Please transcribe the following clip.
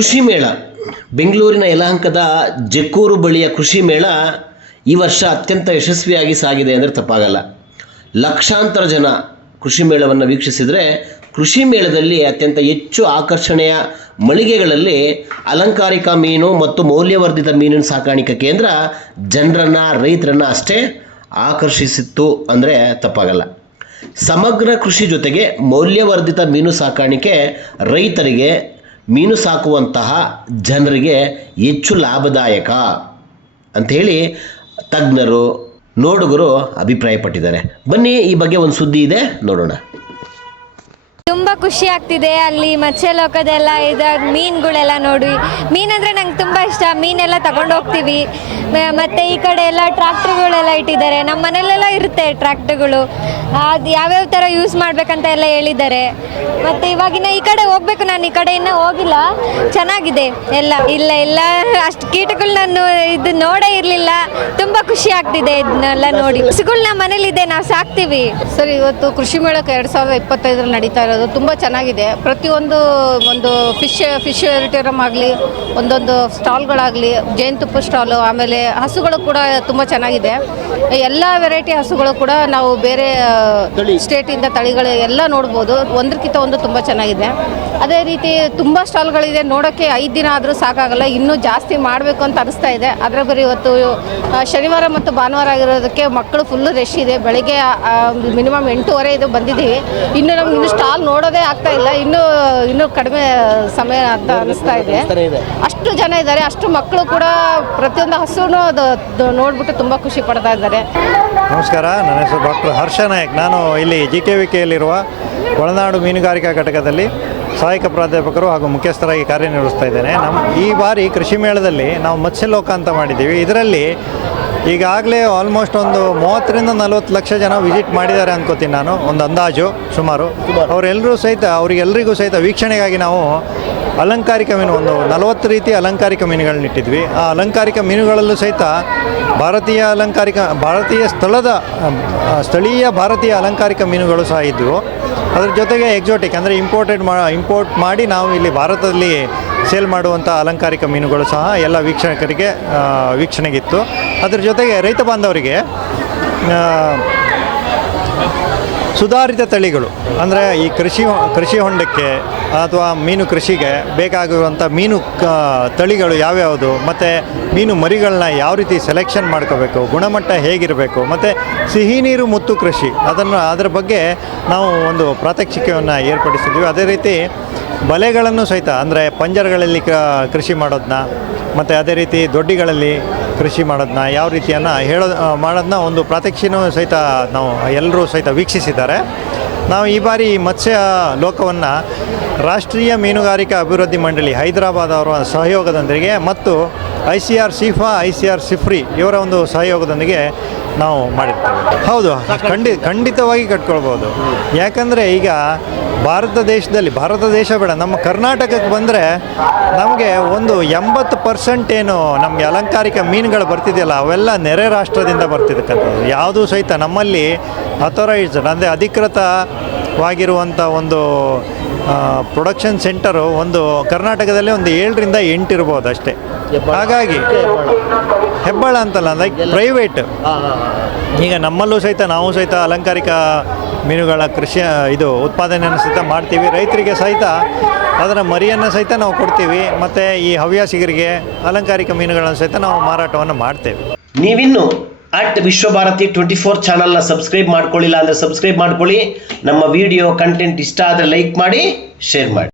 ಕೃಷಿ ಮೇಳ ಬೆಂಗಳೂರಿನ ಯಲಹಂಕದ ಜಕ್ಕೂರು ಬಳಿಯ ಕೃಷಿ ಮೇಳ ಈ ವರ್ಷ ಅತ್ಯಂತ ಯಶಸ್ವಿಯಾಗಿ ಸಾಗಿದೆ ಅಂದರೆ ತಪ್ಪಾಗಲ್ಲ. ಲಕ್ಷಾಂತರ ಜನ ಕೃಷಿ ಮೇಳವನ್ನು ವೀಕ್ಷಿಸಿದರೆ ಕೃಷಿ ಮೇಳದಲ್ಲಿ ಅತ್ಯಂತ ಹೆಚ್ಚು ಆಕರ್ಷಣೆಯ ಮಳಿಗೆಗಳಲ್ಲಿ ಅಲಂಕಾರಿಕ ಮೀನು ಮತ್ತು ಮೌಲ್ಯವರ್ಧಿತ ಮೀನಿನ ಸಾಕಾಣಿಕೆ ಕೇಂದ್ರ ಜನರನ್ನು ರೈತರನ್ನು ಅಷ್ಟೇ ಆಕರ್ಷಿಸಿತ್ತು ಅಂದರೆ ತಪ್ಪಾಗಲ್ಲ. ಸಮಗ್ರ ಕೃಷಿ ಜೊತೆಗೆ ಮೌಲ್ಯವರ್ಧಿತ ಮೀನು ಸಾಕಾಣಿಕೆ ರೈತರಿಗೆ ಮೀನು ಸಾಕುವಂತಹ ಜನರಿಗೆ ಹೆಚ್ಚು ಲಾಭದಾಯಕ ಅಂಥೇಳಿ ತಜ್ಞರು ನೋಡುಗರು ಅಭಿಪ್ರಾಯಪಟ್ಟಿದ್ದಾರೆ. ಬನ್ನಿ ಈ ಬಗ್ಗೆ ಒಂದು ಸುದ್ದಿ ಇದೆ, ನೋಡೋಣ. ತುಂಬ ಖುಷಿ ಆಗ್ತಿದೆ. ಅಲ್ಲಿ ಮತ್ಸ್ಯಲೋಕದೆಲ್ಲ ಇದೆ, ಮೀನುಗಳೆಲ್ಲ ನೋಡಿ. ಮೀನಂದರೆ ನಂಗೆ ತುಂಬ ಇಷ್ಟ. ಮೀನೆಲ್ಲ ತಗೊಂಡು ಹೋಗ್ತೀವಿ. ಮತ್ತು ಈ ಕಡೆ ಎಲ್ಲ ಟ್ರ್ಯಾಕ್ಟರ್ಗಳೆಲ್ಲ ಇಟ್ಟಿದ್ದಾರೆ. ನಮ್ಮ ಮನೆಯಲ್ಲೆಲ್ಲ ಇರುತ್ತೆ ಟ್ರ್ಯಾಕ್ಟರ್ಗಳು. ಅದು ಯಾವ್ಯಾವ ಥರ ಯೂಸ್ ಮಾಡಬೇಕಂತ ಎಲ್ಲ ಹೇಳಿದ್ದಾರೆ. ಮತ್ತು ಇವಾಗಿನ ಈ ಕಡೆ ಹೋಗ್ಬೇಕು. ನಾನು ಈ ಕಡೆ ಇನ್ನೂ ಹೋಗಿಲ್ಲ. ಚೆನ್ನಾಗಿದೆ ಎಲ್ಲ. ಇಲ್ಲ ಅಷ್ಟು ಕೀಟಗಳು ನಾನು ಇದು ನೋಡೇ ಇರಲಿಲ್ಲ. ತುಂಬ ಖುಷಿ ಆಗ್ತಿದೆ ಇದನ್ನೆಲ್ಲ ನೋಡಿ. ಹಸುಗಳು ನಮ್ಮ ಮನೇಲಿದೆ, ನಾವು ಸಾಕ್ತೀವಿ. ಸರ್, ಇವತ್ತು ಕೃಷಿ ಮೇಳಕ್ಕೆ 2025 ನಡೀತಾ ಇರೋದು ತುಂಬ ಚೆನ್ನಾಗಿದೆ. ಪ್ರತಿಯೊಂದು ಒಂದು ಫಿಶ್ ರಿಟೇರಮ್ ಆಗಲಿ, ಒಂದೊಂದು ಸ್ಟಾಲ್ಗಳಾಗಲಿ, ಜೇನುತುಪ್ಪ ಸ್ಟಾಲು, ಆಮೇಲೆ ಹಸುಗಳು ಕೂಡ ತುಂಬ ಚೆನ್ನಾಗಿದೆ. ಎಲ್ಲ ವೆರೈಟಿ ಹಸುಗಳು ಕೂಡ ನಾವು ಬೇರೆ ಸ್ಟೇಟಿಂದ ತಳಿಗಳು ಎಲ್ಲ ನೋಡ್ಬೋದು. ಒಂದಕ್ಕಿಂತ ಒಂದು ತುಂಬ ಚೆನ್ನಾಗಿದೆ. ಅದೇ ರೀತಿ ತುಂಬ ಸ್ಟಾಲ್ಗಳಿದೆ. ನೋಡೋಕ್ಕೆ 5 ದಿನ ಆದರೂ ಸಾಕಾಗಲ್ಲ. ಇನ್ನೂ ಜಾಸ್ತಿ ಮಾಡಬೇಕು ಅಂತ ಅನಿಸ್ತಾ ಇದೆ. ಅದರ ಬರೀ ಇವತ್ತು ಶನಿವಾರ ಮತ್ತು ಭಾನುವಾರ ಆಗಿರೋದಕ್ಕೆ ಮಕ್ಕಳು ಫುಲ್ಲು ರಶ್ ಇದೆ. ಬೆಳಗ್ಗೆ ಮಿನಿಮಮ್ 8:30 ಬಂದಿದ್ದೀವಿ. ಇನ್ನು ನಮ್ಗೆ ಇನ್ನೂ ಸ್ಟಾಲ್ ನೋಡೋದೇ ಆಗ್ತಾ ಇಲ್ಲ. ಇನ್ನೂ ಕಡಿಮೆ ಸಮಯ ಅಂತ ಅನಿಸ್ತಾ ಇದೆ. ಅಷ್ಟು ಜನ ಇದ್ದಾರೆ. ಅಷ್ಟು ಮಕ್ಕಳು ಕೂಡ ಪ್ರತಿಯೊಂದು ಹಸುನು ನೋಡ್ಬಿಟ್ಟು ತುಂಬ ಖುಷಿ ಪಡ್ತಾ ಇದ್ದಾರೆ. ನಮಸ್ಕಾರ, ನನ್ನ ಹೆಸರು ಡಾಕ್ಟರ್ ಹರ್ಷ ನಾಯಕ್. ನಾನು ಇಲ್ಲಿ JKVKಯಲ್ಲಿರುವ ಒಳನಾಡು ಮೀನುಗಾರಿಕಾ ಘಟಕದಲ್ಲಿ ಸಹಾಯಕ ಪ್ರಾಧ್ಯಾಪಕರು ಹಾಗೂ ಮುಖ್ಯಸ್ಥರಾಗಿ ಕಾರ್ಯನಿರ್ವಹಿಸ್ತಾ ಇದ್ದೇನೆ. ಈ ಬಾರಿ ಕೃಷಿ ಮೇಳದಲ್ಲಿ ನಾವು ಮತ್ಸ್ಯಲೋಕ ಅಂತ ಮಾಡಿದ್ದೀವಿ. ಇದರಲ್ಲಿ ಈಗಾಗಲೇ ಆಲ್ಮೋಸ್ಟ್ ಒಂದು 30ರಿಂದ 40 ಲಕ್ಷ ಜನ ವಿಸಿಟ್ ಮಾಡಿದ್ದಾರೆ ಅನ್ಕೋತೀನಿ ನಾನು, ಒಂದು ಅಂದಾಜು ಸುಮಾರು. ಅವರಿಗೆಲ್ಲರಿಗೂ ಸಹಿತ ವೀಕ್ಷಣೆಗಾಗಿ ನಾವು ಅಲಂಕಾರಿಕ ಮೀನು ಒಂದು 40 ರೀತಿಯ ಅಲಂಕಾರಿಕ ಮೀನುಗಳನ್ನ ಇಟ್ಟಿದ್ವಿ. ಆ ಅಲಂಕಾರಿಕ ಮೀನುಗಳಲ್ಲೂ ಸಹಿತ ಸ್ಥಳೀಯ ಭಾರತೀಯ ಅಲಂಕಾರಿಕ ಮೀನುಗಳು ಸಹ ಇದ್ದವು. ಅದ್ರ ಜೊತೆಗೆ ಎಕ್ಸೋಟಿಕ್ ಅಂದರೆ ಇಂಪೋರ್ಟ್ ಮಾಡಿ ನಾವು ಇಲ್ಲಿ ಭಾರತದಲ್ಲಿ ಸೇಲ್ ಮಾಡುವಂಥ ಅಲಂಕಾರಿಕ ಮೀನುಗಳು ಸಹ ಎಲ್ಲ ವೀಕ್ಷಕರಿಗೆ ವೀಕ್ಷಣೆಗಿತ್ತು. ಅದ್ರ ಜೊತೆಗೆ ರೈತ ಬಾಂಧವರಿಗೆ ಸುಧಾರಿತ ತಳಿಗಳು ಅಂದರೆ ಈ ಕೃಷಿ ಹೊಂಡಕ್ಕೆ ಅಥವಾ ಮೀನು ಕೃಷಿಗೆ ಬೇಕಾಗಿರುವಂಥ ಮೀನು ತಳಿಗಳು ಯಾವ್ಯಾವುದು, ಮತ್ತು ಮೀನು ಮರಿಗಳನ್ನ ಯಾವ ರೀತಿ ಸೆಲೆಕ್ಷನ್ ಮಾಡ್ಕೋಬೇಕು, ಗುಣಮಟ್ಟ ಹೇಗಿರಬೇಕು, ಮತ್ತು ಸಿಹಿ ನೀರು ಮುತ್ತು ಕೃಷಿ ಅದರ ಬಗ್ಗೆ ನಾವು ಒಂದು ಪ್ರಾತ್ಯಕ್ಷಿಕೆಯನ್ನು ಏರ್ಪಡಿಸಿದ್ವಿ. ಅದೇ ರೀತಿ ಬಲೆಗಳನ್ನು ಸಹಿತ ಅಂದರೆ ಪಂಜರಗಳಲ್ಲಿ ಕೃಷಿ ಮಾಡೋದನ್ನ, ಮತ್ತು ಅದೇ ರೀತಿ ದೊಡ್ಡಿಗಳಲ್ಲಿ ಕೃಷಿ ಮಾಡೋದನ್ನ ಯಾವ ರೀತಿಯನ್ನು ಮಾಡೋದನ್ನ ಒಂದು ಪ್ರಾತ್ಯಕ್ಷಿಕೆನೂ ಸಹಿತ ನಾವು ಎಲ್ಲರೂ ಸಹಿತ ವೀಕ್ಷಿಸಿದ್ದಾರೆ. ನಾವು ಈ ಬಾರಿ ಮತ್ಸ್ಯ ಲೋಕವನ್ನು ರಾಷ್ಟ್ರೀಯ ಮೀನುಗಾರಿಕಾ ಅಭಿವೃದ್ಧಿ ಮಂಡಳಿ ಹೈದರಾಬಾದ್ ಅವರ ಸಹಯೋಗದೊಂದಿಗೆ ಮತ್ತು ICR SIFA ICR SIFRI ಇವರ ಒಂದು ಸಹಯೋಗದೊಂದಿಗೆ ನಾವು ಮಾಡಿರ್ತೇವೆ. ಹೌದು, ಖಂಡಿತವಾಗಿ ಕಟ್ಕೊಳ್ಬೋದು. ಯಾಕಂದರೆ ಈಗ ಭಾರತ ದೇಶ ಬೇಡ, ನಮ್ಮ ಕರ್ನಾಟಕಕ್ಕೆ ಬಂದರೆ ನಮಗೆ ಒಂದು 80% ಏನು ನಮಗೆ ಅಲಂಕಾರಿಕ ಮೀನುಗಳು ಬರ್ತಿದೆಯಲ್ಲ ಅವೆಲ್ಲ ನೆರೆ ರಾಷ್ಟ್ರದಿಂದ ಬರ್ತಿದ್ದಕ್ಕಂಥದ್ದು. ಯಾವುದೂ ಸಹಿತ ನಮ್ಮಲ್ಲಿ ಅಥರೈಸ್ಡ್ ಅಂದರೆ ಅಧಿಕೃತವಾಗಿರುವಂಥ ಒಂದು ಪ್ರೊಡಕ್ಷನ್ ಸೆಂಟರು ಒಂದು ಕರ್ನಾಟಕದಲ್ಲಿ ಒಂದು 7ರಿಂದ 8 ಇರ್ಬೋದು ಅಷ್ಟೇ. ಹಾಗಾಗಿ ಹೆಬ್ಬಾಳ ಅಂತಲ್ಲ, ಲೈಕ್ ಪ್ರೈವೇಟ್. ಈಗ ನಮ್ಮಲ್ಲೂ ಸಹಿತ ನಾವು ಸಹಿತ ಅಲಂಕಾರಿಕ ಮೀನುಗಳ ಉತ್ಪಾದನೆಯನ್ನು ಸಹಿತ ಮಾಡ್ತೀವಿ. ರೈತರಿಗೆ ಸಹಿತ ಅದರ ಮರಿಯನ್ನು ಸಹಿತ ನಾವು ಕೊಡ್ತೀವಿ. ಮತ್ತು ಈ ಹವ್ಯಾಸಿಗರಿಗೆ ಅಲಂಕಾರಿಕ ಮೀನುಗಳನ್ನು ಸಹಿತ ನಾವು ಮಾರಾಟವನ್ನು ಮಾಡ್ತೇವೆ. ನೀವಿನ್ನು @ವಿಶ್ವಭಾರತಿ 24 ಚಾನಲ್ನ ಸಬ್ಸ್ಕ್ರೈಬ್ ಮಾಡ್ಕೊಳ್ಳಿಲ್ಲ ಅಂದರೆ ಸಬ್ಸ್ಕ್ರೈಬ್ ಮಾಡ್ಕೊಳ್ಳಿ. ನಮ್ಮ ವಿಡಿಯೋ ಕಂಟೆಂಟ್ ಇಷ್ಟ ಆದರೆ ಲೈಕ್ ಮಾಡಿ, ಶೇರ್ ಮಾಡಿ.